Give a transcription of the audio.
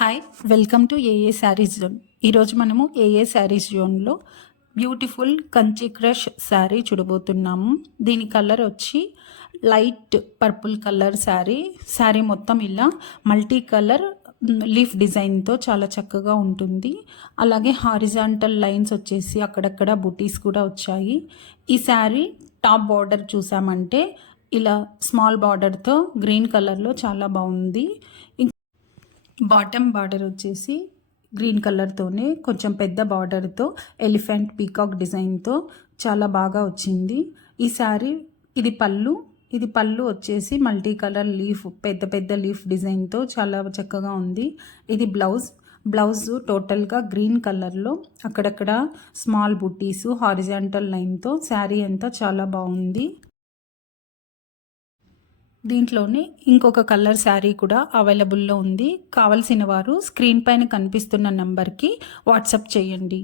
Hi, welcome to ఏఏ saris zone. ఈరోజు మనము ఏఏ శారీస్ జోన్లో బ్యూటిఫుల్ కంచి క్రష్ శారీ చూడబోతున్నాము. దీని కలర్ వచ్చి లైట్ పర్పుల్ కలర్ శారీ మొత్తం ఇలా మల్టీ కలర్ లీఫ్ డిజైన్తో చాలా చక్కగా ఉంటుంది. అలాగే హారిజాంటల్ లైన్స్ వచ్చేసి అక్కడక్కడ బుటీస్ కూడా వచ్చాయి. ఈ శారీ టాప్ బార్డర్ చూసామంటే ఇలా స్మాల్ బార్డర్తో గ్రీన్ కలర్లో చాలా బాగుంది. బాటమ్ బార్డర్ వచ్చేసి గ్రీన్ కలర్తోనే కొంచెం పెద్ద బార్డర్తో ఎలిఫెంట్ పీకాక్ డిజైన్తో చాలా బాగా వచ్చింది. ఈ శారీ ఇది పళ్ళు వచ్చేసి మల్టీ కలర్ లీఫ్ పెద్ద పెద్ద లీఫ్ డిజైన్తో చాలా చక్కగా ఉంది. ఇది బ్లౌజ్ టోటల్గా గ్రీన్ కలర్లో అక్కడక్కడ స్మాల్ బుట్టీసు హారిజాంటల్ లైన్తో శారీ అంతా చాలా బాగుంది. దీంట్లోనే ఇంకొక కలర్ శారీ కూడా అవైలబుల్లో ఉంది. కావలసిన వారు స్క్రీన్ పైన కనిపిస్తున్న నంబర్కి వాట్సాప్ చేయండి.